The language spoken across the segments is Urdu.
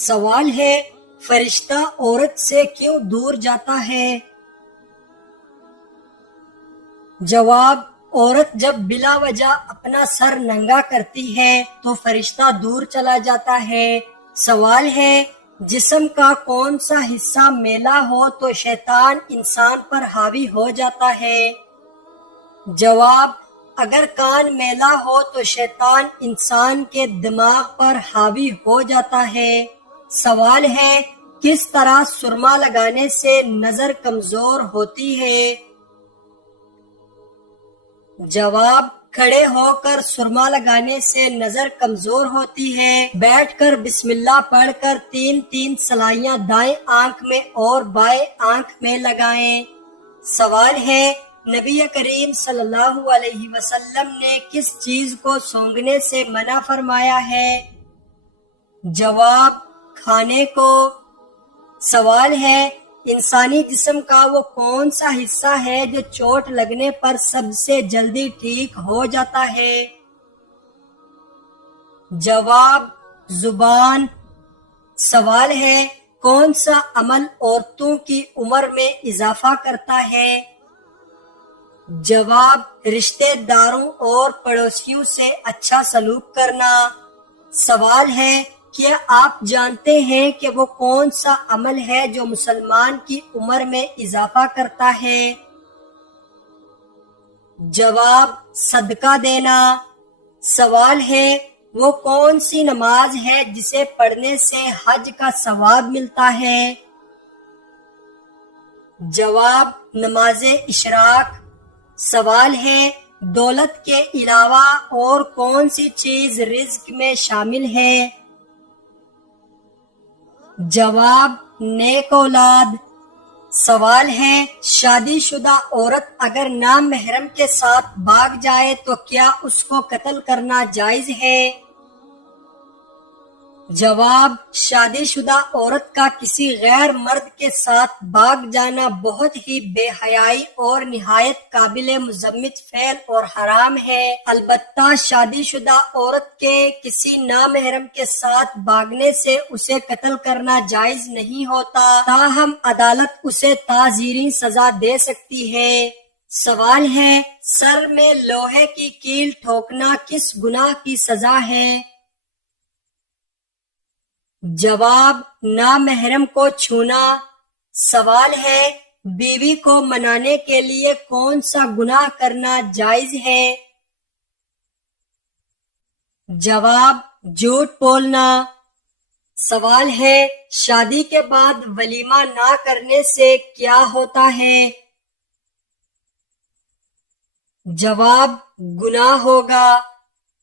سوال ہے فرشتہ عورت سے کیوں دور جاتا ہے؟ جواب، عورت جب بلا وجہ اپنا سر ننگا کرتی ہے تو فرشتہ دور چلا جاتا ہے۔ سوال ہے جسم کا کون سا حصہ میلا ہو تو شیطان انسان پر حاوی ہو جاتا ہے؟ جواب، اگر کان میلا ہو تو شیطان انسان کے دماغ پر حاوی ہو جاتا ہے۔ سوال ہے کس طرح سرما لگانے سے نظر کمزور ہوتی ہے؟ جواب، کھڑے ہو کر سرما لگانے سے نظر کمزور ہوتی ہے۔ بیٹھ کر بسم اللہ پڑھ کر 3 سلائیاں دائیں آنکھ میں اور بائیں آنکھ میں لگائیں۔ سوال ہے نبی کریم صلی اللہ علیہ وسلم نے کس چیز کو سونگھنے سے منع فرمایا ہے؟ جواب، کھانے کو۔ سوال ہے انسانی جسم کا وہ کون سا حصہ ہے جو چوٹ لگنے پر سب سے جلدی ٹھیک ہو جاتا ہے؟ جواب، زبان۔ سوال ہے کون سا عمل عورتوں کی عمر میں اضافہ کرتا ہے؟ جواب، رشتہ داروں اور پڑوسیوں سے اچھا سلوک کرنا۔ سوال ہے کیا آپ جانتے ہیں کہ وہ کون سا عمل ہے جو مسلمان کی عمر میں اضافہ کرتا ہے؟ جواب، صدقہ دینا۔ سوال ہے وہ کون سی نماز ہے جسے پڑھنے سے حج کا ثواب ملتا ہے؟ جواب، نماز اشراق۔ سوال ہے دولت کے علاوہ اور کون سی چیز رزق میں شامل ہے؟ جواب، نیک اولاد۔ سوال ہے شادی شدہ عورت اگر نامحرم کے ساتھ بھاگ جائے تو کیا اس کو قتل کرنا جائز ہے؟ جواب، شادی شدہ عورت کا کسی غیر مرد کے ساتھ بھاگ جانا بہت ہی بے حیائی اور نہایت قابل مذمت فعل اور حرام ہے۔ البتہ شادی شدہ عورت کے کسی نامحرم کے ساتھ بھاگنے سے اسے قتل کرنا جائز نہیں ہوتا، تاہم عدالت اسے تعزیری سزا دے سکتی ہے۔ سوال ہے سر میں لوہے کی کیل ٹھوکنا کس گناہ کی سزا ہے؟ جواب، نامحرم کو چھونا۔ سوال ہے بیوی کو منانے کے لیے کون سا گناہ کرنا جائز ہے؟ جواب، جھوٹ بولنا۔ سوال ہے شادی کے بعد ولیمہ نہ کرنے سے کیا ہوتا ہے؟ جواب، گناہ ہوگا۔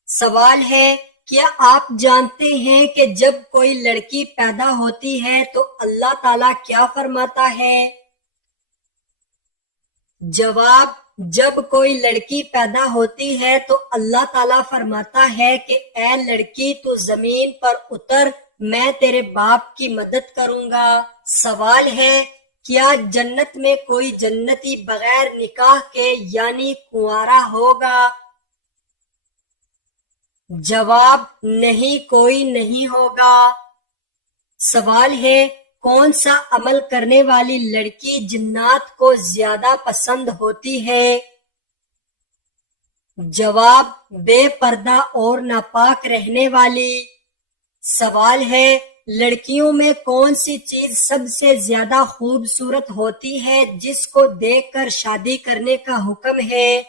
سوال ہے کیا آپ جانتے ہیں کہ جب کوئی لڑکی پیدا ہوتی ہے تو اللہ تعالیٰ کیا فرماتا ہے؟ جواب، جب کوئی لڑکی پیدا ہوتی ہے تو اللہ تعالیٰ فرماتا ہے کہ اے لڑکی تو زمین پر اتر، میں تیرے باپ کی مدد کروں گا۔ سوال ہے کیا جنت میں کوئی جنتی بغیر نکاح کے یعنی کنوارا ہوگا؟ جواب، نہیں، کوئی نہیں ہوگا۔ سوال ہے کون سا عمل کرنے والی لڑکی جنات کو زیادہ پسند ہوتی ہے؟ جواب، بے پردہ اور ناپاک رہنے والی۔ سوال ہے لڑکیوں میں کون سی چیز سب سے زیادہ خوبصورت ہوتی ہے جس کو دیکھ کر شادی کرنے کا حکم ہے؟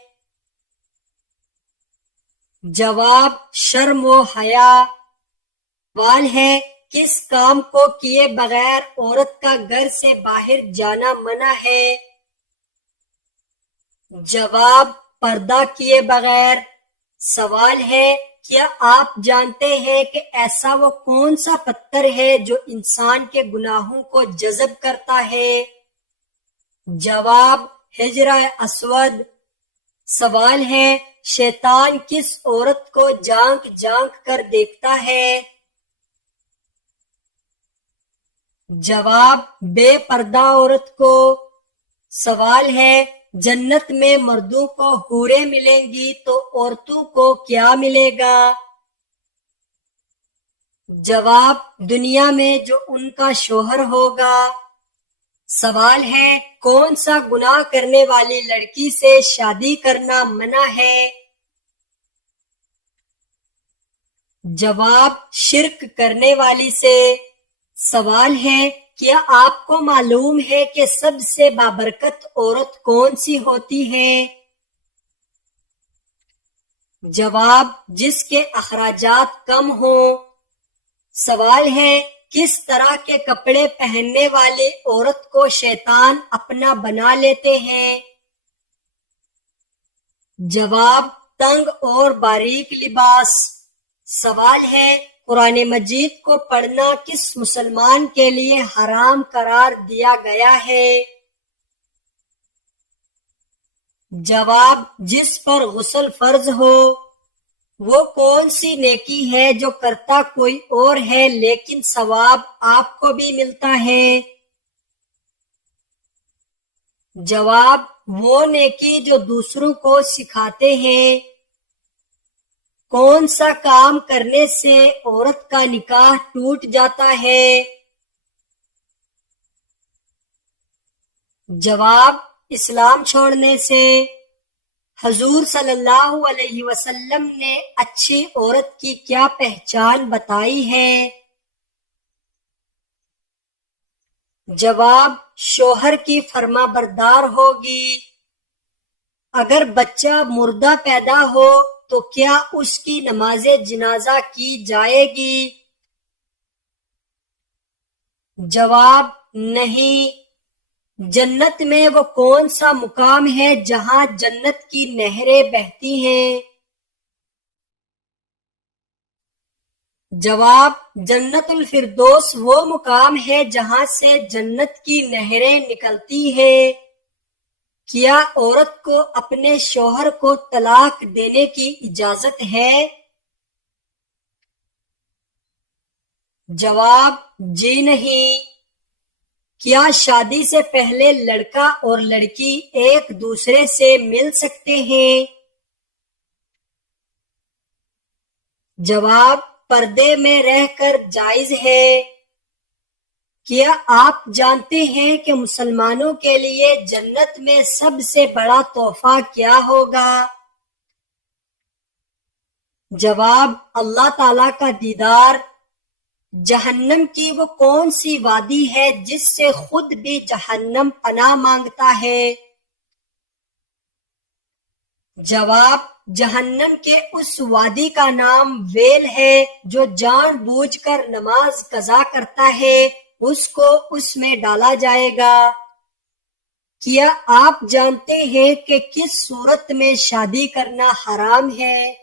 جواب، شرم و حیا۔ سوال ہے کس کام کو کیے بغیر عورت کا گھر سے باہر جانا منع ہے؟ جواب، پردہ کیے بغیر۔ سوال ہے کیا آپ جانتے ہیں کہ ایسا وہ کون سا پتھر ہے جو انسان کے گناہوں کو جذب کرتا ہے؟ جواب، حجرہ اسود۔ سوال ہے شیطان کس عورت کو جھانک جھانک کر دیکھتا ہے؟ جواب، بے پردہ عورت کو۔ سوال ہے جنت میں مردوں کو حوریں ملیں گی تو عورتوں کو کیا ملے گا؟ جواب دنیا میں جو ان کا شوہر ہوگا۔ سوال ہے کون سا گناہ کرنے والی لڑکی سے شادی کرنا منع ہے؟ جواب شرک کرنے والی سے۔ سوال ہے کیا آپ کو معلوم ہے کہ سب سے بابرکت عورت کون سی ہوتی ہے؟ جواب جس کے اخراجات کم ہوں۔ سوال ہے کس طرح کے کپڑے پہننے والی عورت کو شیطان اپنا بنا لیتے ہیں؟ جواب تنگ اور باریک لباس۔ سوال ہے قرآن مجید کو پڑھنا کس مسلمان کے لیے حرام قرار دیا گیا ہے؟ جواب جس پر غسل فرض ہو۔ وہ کون سی نیکی ہے جو کرتا کوئی اور ہے لیکن ثواب آپ کو بھی ملتا ہے؟ جواب وہ نیکی جو دوسروں کو سکھاتے ہیں۔ کون سا کام کرنے سے عورت کا نکاح ٹوٹ جاتا ہے؟ جواب اسلام چھوڑنے سے۔ حضور صلی اللہ علیہ وسلم نے اچھی عورت کی کیا پہچان بتائی ہے؟ جواب شوہر کی فرما بردار ہوگی۔ اگر بچہ مردہ پیدا ہو تو کیا اس کی نماز جنازہ کی جائے گی؟ جواب نہیں۔ جنت میں وہ کون سا مقام ہے جہاں جنت کی نہریں بہتی ہیں؟ جواب جنت الفردوس وہ مقام ہے جہاں سے جنت کی نہریں نکلتی ہیں۔ کیا عورت کو اپنے شوہر کو طلاق دینے کی اجازت ہے؟ جواب جی نہیں۔ کیا شادی سے پہلے لڑکا اور لڑکی ایک دوسرے سے مل سکتے ہیں؟ جواب پردے میں رہ کر جائز ہے۔ کیا آپ جانتے ہیں کہ مسلمانوں کے لیے جنت میں سب سے بڑا تحفہ کیا ہوگا؟ جواب اللہ تعالیٰ کا دیدار۔ جہنم کی وہ کون سی وادی ہے جس سے خود بھی جہنم پناہ مانگتا ہے؟ جواب جہنم کے اس وادی کا نام ویل ہے جو جان بوجھ کر نماز قضا کرتا ہے اس کو اس میں ڈالا جائے گا۔ کیا آپ جانتے ہیں کہ کس صورت میں شادی کرنا حرام ہے؟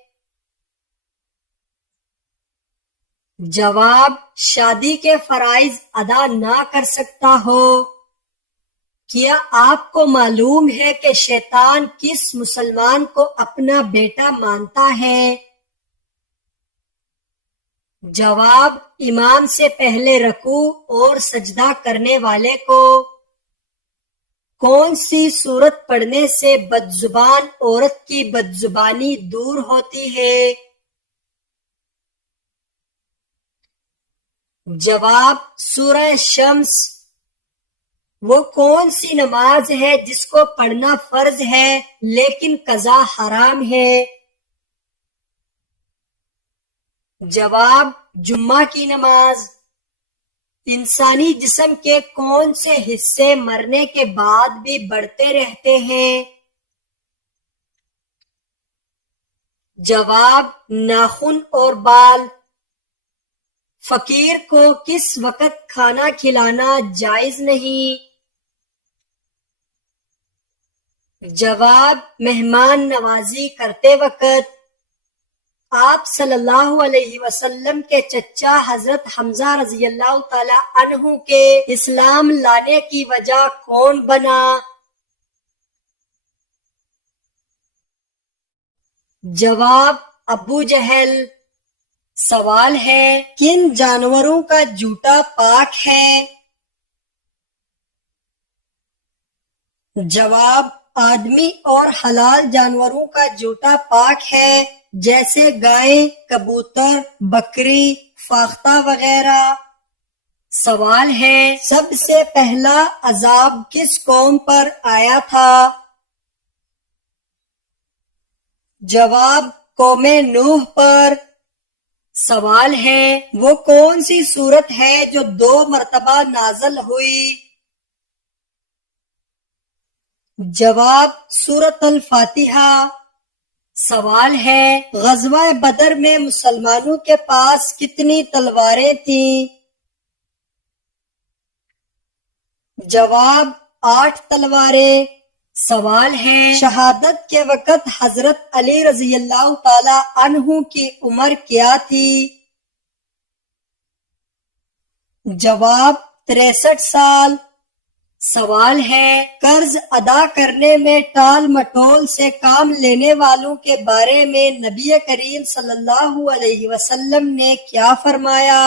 جواب شادی کے فرائض ادا نہ کر سکتا ہو۔ کیا آپ کو معلوم ہے کہ شیطان کس مسلمان کو اپنا بیٹا مانتا ہے؟ جواب امام سے پہلے رکوع اور سجدہ کرنے والے کو۔ کون سی سورت پڑھنے سے بدزبان عورت کی بدزبانی دور ہوتی ہے؟ جواب سورہ شمس۔ وہ کون سی نماز ہے جس کو پڑھنا فرض ہے لیکن قضا حرام ہے؟ جواب جمعہ کی نماز۔ انسانی جسم کے کون سے حصے مرنے کے بعد بھی بڑھتے رہتے ہیں؟ جواب ناخن اور بال۔ فقیر کو کس وقت کھانا کھلانا جائز نہیں؟ جواب مہمان نوازی کرتے وقت۔ آپ صلی اللہ علیہ وسلم کے چچا حضرت حمزہ رضی اللہ تعالی عنہ کے اسلام لانے کی وجہ کون بنا؟ جواب ابو جہل۔ سوال ہے کن جانوروں کا جوتا پاک ہے؟ جواب آدمی اور حلال جانوروں کا جوتا پاک ہے جیسے گائے، کبوتر، بکری، فاختہ وغیرہ۔ سوال ہے سب سے پہلا عذاب کس قوم پر آیا تھا؟ جواب قوم نوح پر۔ سوال ہے وہ کون سی سورت ہے جو 2 مرتبہ نازل ہوئی؟ جواب سورۃ الفاتحہ۔ سوال ہے غزوہ بدر میں مسلمانوں کے پاس کتنی تلواریں تھیں؟ جواب 8 تلواریں۔ سوال ہے شہادت کے وقت حضرت علی رضی اللہ تعالی عنہ کی عمر کیا تھی؟ جواب 63 سال۔ سوال ہے قرض ادا کرنے میں ٹال مٹول سے کام لینے والوں کے بارے میں نبی کریم صلی اللہ علیہ وسلم نے کیا فرمایا؟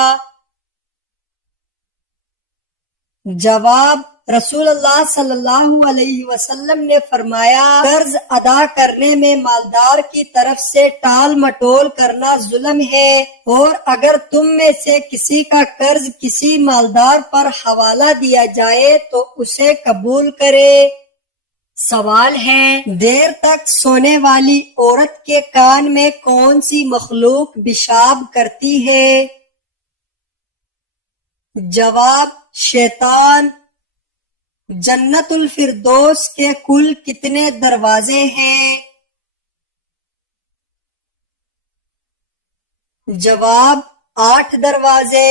جواب رسول اللہ صلی اللہ علیہ وسلم نے فرمایا قرض ادا کرنے میں مالدار کی طرف سے ٹال مٹول کرنا ظلم ہے، اور اگر تم میں سے کسی کا قرض کسی مالدار پر حوالہ دیا جائے تو اسے قبول کرے۔ سوال ہے دیر تک سونے والی عورت کے کان میں کون سی مخلوق پیشاب کرتی ہے؟ جواب شیطان۔ جنت الفردوس کے کل کتنے دروازے ہیں؟ جواب 8 دروازے۔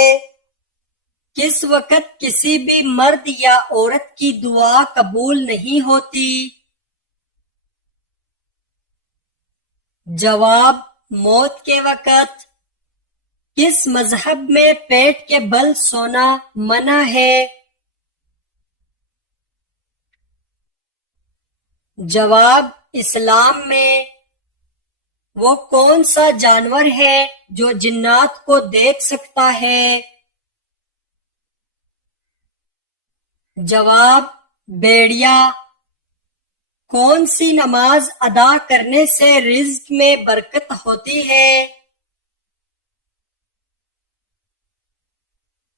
کس وقت کسی بھی مرد یا عورت کی دعا قبول نہیں ہوتی؟ جواب موت کے وقت۔ کس مذہب میں پیٹ کے بل سونا منع ہے؟ جواب اسلام میں۔ وہ کون سا جانور ہے جو جنات کو دیکھ سکتا ہے؟ جواب بھیڑیا۔ کون سی نماز ادا کرنے سے رزق میں برکت ہوتی ہے؟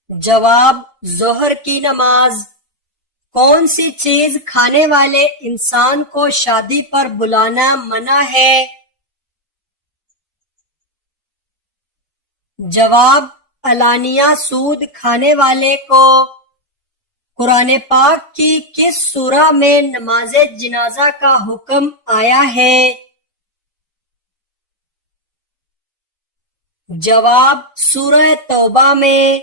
جواب ظہر کی نماز۔ کون سی چیز کھانے والے انسان کو شادی پر بلانا منع ہے؟ جواب علانیہ سود کھانے والے کو۔ قرآن پاک کی کس سورہ میں نماز جنازہ کا حکم آیا ہے؟ جواب سورہ توبہ میں۔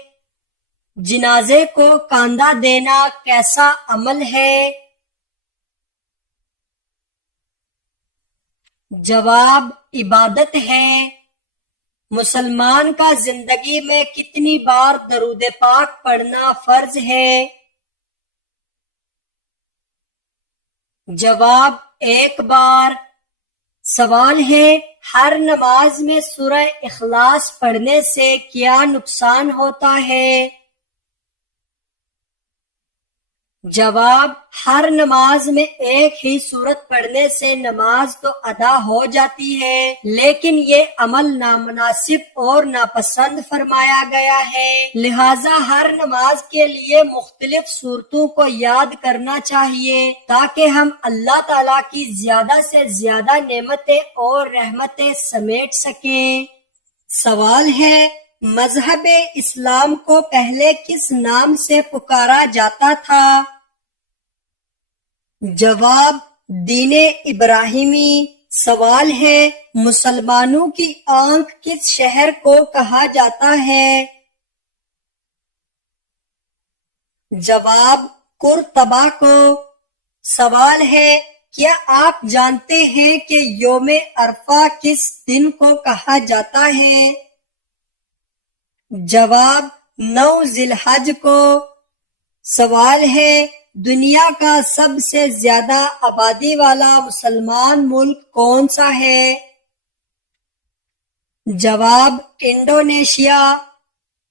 جنازے کو کاندھا دینا کیسا عمل ہے؟ جواب عبادت ہے۔ مسلمان کا زندگی میں کتنی بار درود پاک پڑھنا فرض ہے؟ جواب 1 بار۔ سوال ہے ہر نماز میں سورہ اخلاص پڑھنے سے کیا نقصان ہوتا ہے؟ جواب ہر نماز میں ایک ہی سورت پڑھنے سے نماز تو ادا ہو جاتی ہے، لیکن یہ عمل نامناسب اور ناپسند فرمایا گیا ہے، لہذا ہر نماز کے لیے مختلف سورتوں کو یاد کرنا چاہیے تاکہ ہم اللہ تعالیٰ کی زیادہ سے زیادہ نعمتیں اور رحمتیں سمیٹ سکیں۔ سوال ہے مذہب اسلام کو پہلے کس نام سے پکارا جاتا تھا؟ جواب دین ابراہیمی۔ سوال ہے مسلمانوں کی آنکھ کس شہر کو کہا جاتا ہے؟ جواب قرطبہ کو۔ سوال ہے کیا آپ جانتے ہیں کہ یوم عرفہ کس دن کو کہا جاتا ہے؟ جواب 9 ذی الحج کو۔ سوال ہے دنیا کا سب سے زیادہ آبادی والا مسلمان ملک کون سا ہے؟ جواب انڈونیشیا۔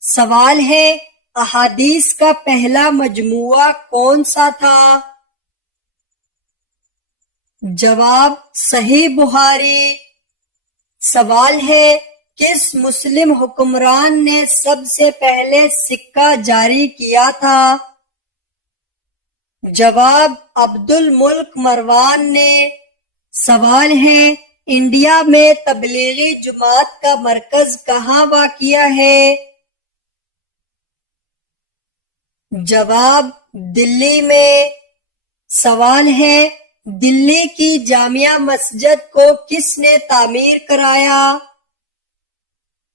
سوال ہے احادیث کا پہلا مجموعہ کون سا تھا؟ جواب صحیح بخاری۔ سوال ہے کس مسلم حکمران نے سب سے پہلے سکہ جاری کیا تھا؟ جواب عبد الملک مروان نے۔ سوال ہے انڈیا میں تبلیغی جماعت کا مرکز کہاں واقع ہے؟ جواب دلی میں۔ سوال ہے دلی کی جامع مسجد کو کس نے تعمیر کرایا؟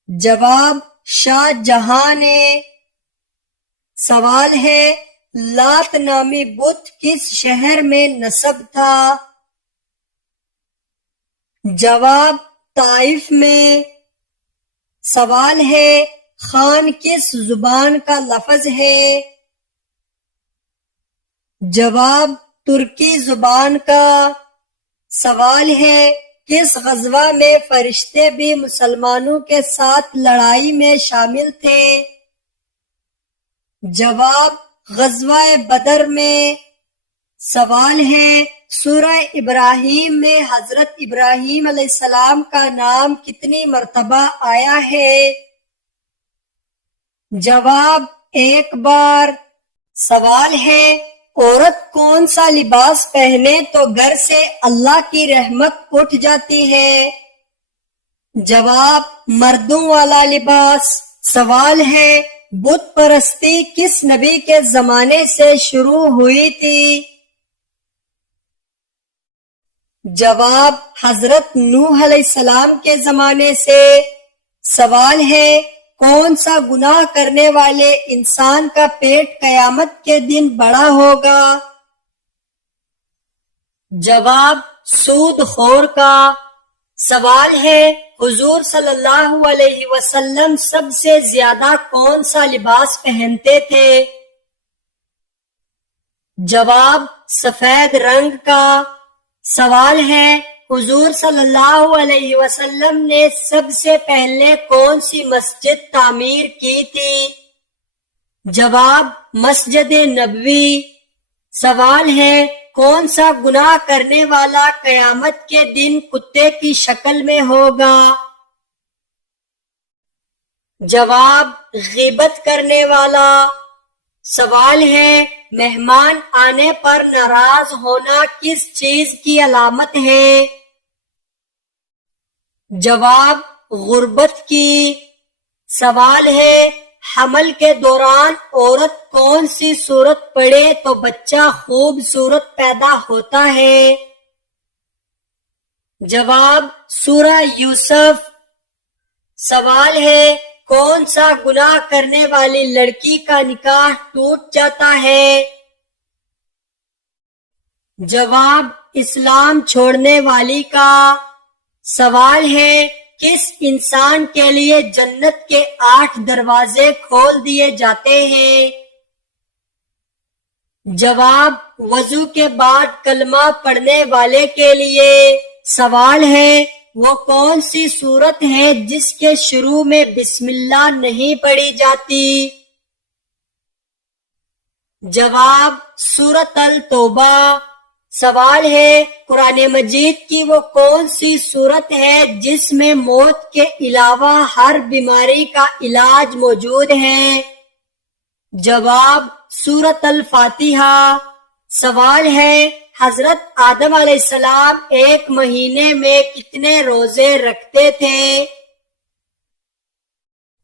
جواب شاہ جہاں نے۔ سوال ہے لات نامی بت کس شہر میں نصب تھا؟ جواب طائف میں۔ سوال ہے خان کس زبان کا لفظ ہے؟ جواب ترکی زبان کا۔ سوال ہے کس غزوہ میں فرشتے بھی مسلمانوں کے ساتھ لڑائی میں شامل تھے؟ جواب غزوہ بدر میں۔ سوال ہے سورہ ابراہیم میں حضرت ابراہیم علیہ السلام کا نام کتنی مرتبہ آیا ہے؟ جواب ایک بار۔ سوال ہے عورت کون سا لباس پہنے تو گھر سے اللہ کی رحمت اٹھ جاتی ہے؟ جواب مردوں والا لباس۔ سوال ہے بت پرستی کس نبی کے زمانے سے شروع ہوئی تھی؟ جواب حضرت نوح علیہ السلام کے زمانے سے۔ سوال ہے کون سا گناہ کرنے والے انسان کا پیٹ قیامت کے دن بڑا ہوگا؟ جواب سود خور کا۔ سوال ہے حضور صلی اللہ علیہ وسلم سب سے زیادہ کون سا لباس پہنتے تھے؟ جواب سفید رنگ کا۔ سوال ہے حضور صلی اللہ علیہ وسلم نے سب سے پہلے کون سی مسجد تعمیر کی تھی؟ جواب مسجد نبوی۔ سوال ہے کون سا گناہ کرنے والا قیامت کے دن کتے کی شکل میں ہوگا؟ جواب غیبت کرنے والا۔ سوال ہے مہمان آنے پر ناراض ہونا کس چیز کی علامت ہے؟ جواب غربت کی۔ سوال ہے حمل کے دوران عورت کون سی سورت پڑھے تو بچہ خوبصورت پیدا ہوتا ہے؟ جواب سورہ یوسف۔ سوال ہے کون سا گناہ کرنے والی لڑکی کا نکاح ٹوٹ جاتا ہے؟ جواب اسلام چھوڑنے والی کا۔ سوال ہے کس انسان کے لیے جنت کے 8 دروازے کھول دیے جاتے ہیں؟ جواب وضو کے بعد کلمہ پڑھنے والے کے لیے۔ سوال ہے وہ کون سی سورت ہے جس کے شروع میں بسم اللہ نہیں پڑھی جاتی؟ جواب سورۃ التوبہ۔ سوال ہے قرآن مجید کی وہ کون سی سورت ہے جس میں موت کے علاوہ ہر بیماری کا علاج موجود ہے؟ جواب سورۃ الفاتحہ۔ سوال ہے حضرت آدم علیہ السلام ایک مہینے میں کتنے روزے رکھتے تھے؟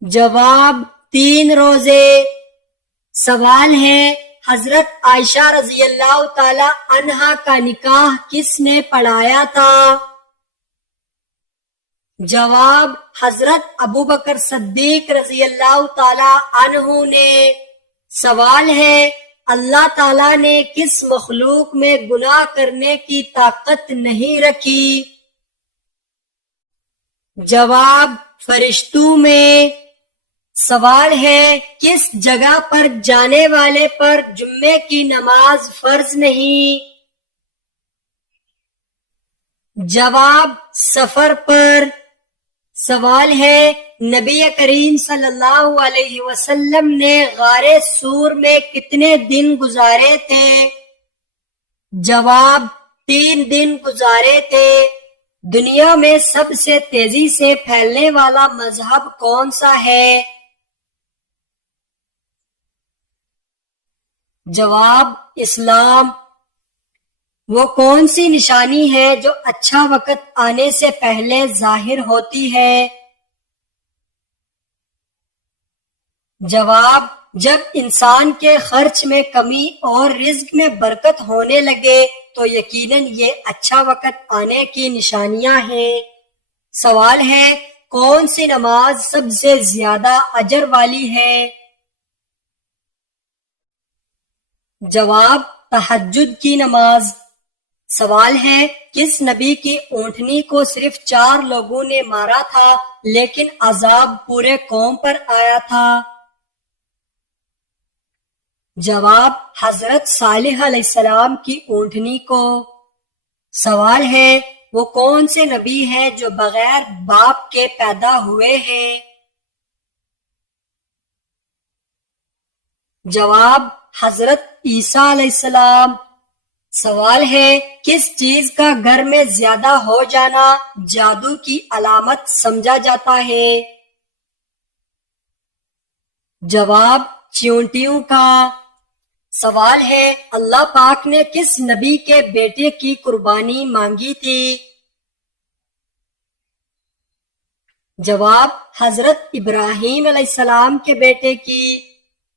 جواب 3 روزے۔ سوال ہے حضرت عائشہ رضی اللہ تعالی عنہا کا نکاح کس نے پڑھایا تھا؟ جواب حضرت ابوبکر صدیق رضی اللہ تعالی عنہ نے۔ سوال ہے اللہ تعالیٰ نے کس مخلوق میں گناہ کرنے کی طاقت نہیں رکھی؟ جواب فرشتوں میں۔ سوال ہے کس جگہ پر جانے والے پر جمعے کی نماز فرض نہیں؟ جواب سفر پر۔ سوال ہے نبی کریم صلی اللہ علیہ وسلم نے غار سور میں کتنے دن گزارے تھے؟ جواب 3 دن گزارے تھے۔ دنیا میں سب سے تیزی سے پھیلنے والا مذہب کون سا ہے؟ جواب اسلام۔ وہ کون سی نشانی ہے جو اچھا وقت آنے سے پہلے ظاہر ہوتی ہے؟ جواب جب انسان کے خرچ میں کمی اور رزق میں برکت ہونے لگے تو یقیناً یہ اچھا وقت آنے کی نشانیاں ہیں۔ سوال ہے کون سی نماز سب سے زیادہ اجر والی ہے؟ جواب تہجد کی نماز۔ سوال ہے کس نبی کی اونٹنی کو صرف 4 لوگوں نے مارا تھا لیکن عذاب پورے قوم پر آیا تھا؟ جواب حضرت صالح علیہ السلام کی اونٹنی کو۔ سوال ہے وہ کون سے نبی ہیں جو بغیر باپ کے پیدا ہوئے ہیں؟ جواب حضرت عیسیٰ علیہ السلام۔ سوال ہے کس چیز کا گھر میں زیادہ ہو جانا جادو کی علامت سمجھا جاتا ہے؟ جواب چیونٹیوں کا۔ سوال ہے اللہ پاک نے کس نبی کے بیٹے کی قربانی مانگی تھی؟ جواب حضرت ابراہیم علیہ السلام کے بیٹے کی۔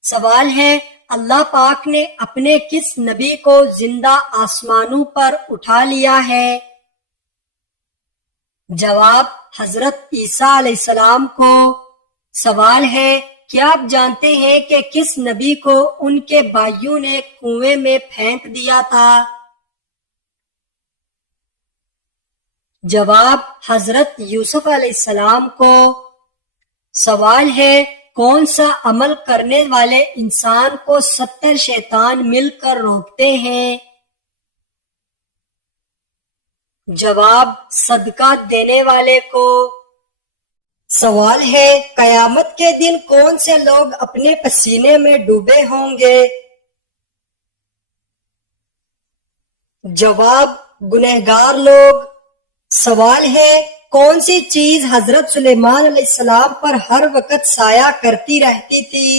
سوال ہے اللہ پاک نے اپنے کس نبی کو زندہ آسمانوں پر اٹھا لیا ہے؟ جواب حضرت عیسیٰ علیہ السلام کو۔ سوال ہے کیا آپ جانتے ہیں کہ کس نبی کو ان کے بھائیوں نے کنویں میں پھینک دیا تھا؟ جواب حضرت یوسف علیہ السلام کو۔ سوال ہے کون سا عمل کرنے والے انسان کو 70 شیطان مل کر روکتے ہیں؟ جواب صدقہ دینے والے کو۔ سوال ہے قیامت کے دن کون سے لوگ اپنے پسینے میں ڈوبے ہوں گے؟ جواب گنہگار لوگ۔ سوال ہے کون سی چیز حضرت سلیمان علیہ السلام پر ہر وقت سایہ کرتی رہتی تھی؟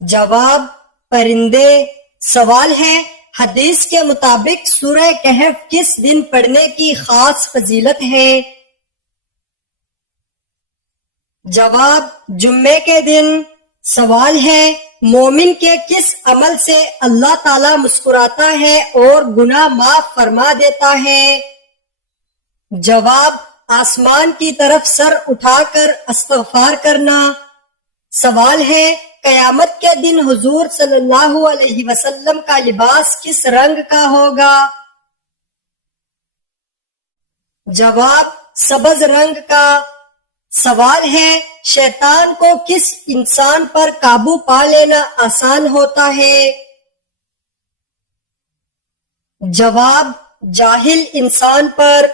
جواب پرندے۔ سوال ہے حدیث کے مطابق سورہ کہف کس دن پڑھنے کی خاص فضیلت ہے؟ جواب جمعے کے دن۔ سوال ہے مومن کے کس عمل سے اللہ تعالی مسکراتا ہے اور گناہ معاف فرما دیتا ہے؟ جواب آسمان کی طرف سر اٹھا کر استغفار کرنا۔ سوال ہے قیامت کے دن حضور صلی اللہ علیہ وسلم کا لباس کس رنگ کا ہوگا؟ جواب سبز رنگ کا۔ سوال ہے شیطان کو کس انسان پر قابو پا لینا آسان ہوتا ہے؟ جواب جاہل انسان پر۔